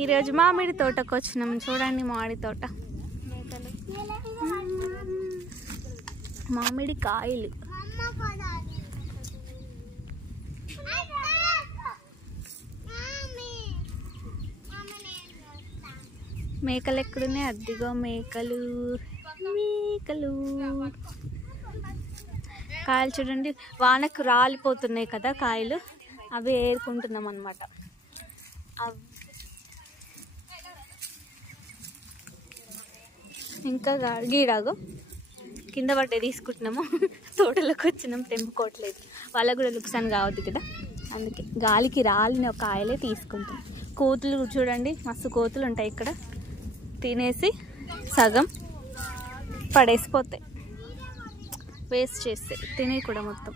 ఈరోజు మామిడి తోటకు వచ్చినాం. చూడండి మామిడి తోట, మామిడి కాయలు. మేకలు ఎక్కడున్నాయి? అద్దిగో మేకలు, మేకలు. కాయలు చూడండి, వానకు రాలిపోతున్నాయి కదా కాయలు, అవి ఏరుకుంటున్నాం అన్నమాట. ఇంకా గీడాగో కింద పట్టే తీసుకుంటున్నాము. తోటలోకి వచ్చినాం, తెంపుకోవట్లేదు, వాళ్ళకు కూడా లుక్సాన్ కావద్దు కదా, అందుకే గాలికి రాలిన కాయలే తీసుకుంటాం. కోతులు చూడండి, మస్తు కోతులు ఉంటాయి ఇక్కడ, తినేసి సగం పడేసిపోతాయి, వేస్ట్ చేస్తే తినే కూడా మొత్తం.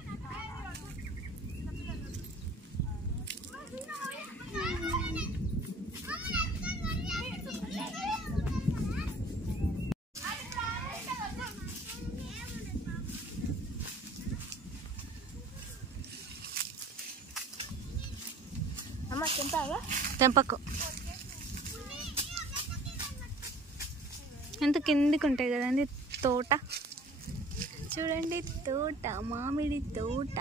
తెంపకు, ఎంత కిందికి ఉంటాయి కదండి తోట. చూడండి తోట, మామిడి తోట.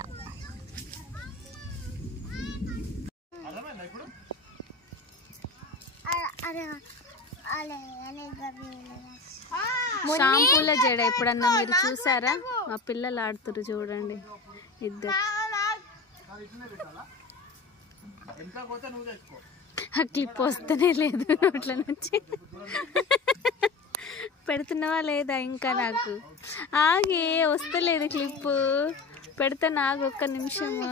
షాంపూల జడ ఎప్పుడన్నా మీరు చూసారా? మా పిల్లలు ఆడుతురు చూడండి, ఇద్దరు. ఆ క్లిప్ వస్తూనే లేదు నోట్ల నుంచి. పెడుతున్నావా లేదా? ఇంకా నాకు ఆగే వస్తలేదు క్లిప్, పెడతా నాకు ఒక్క నిమిషము.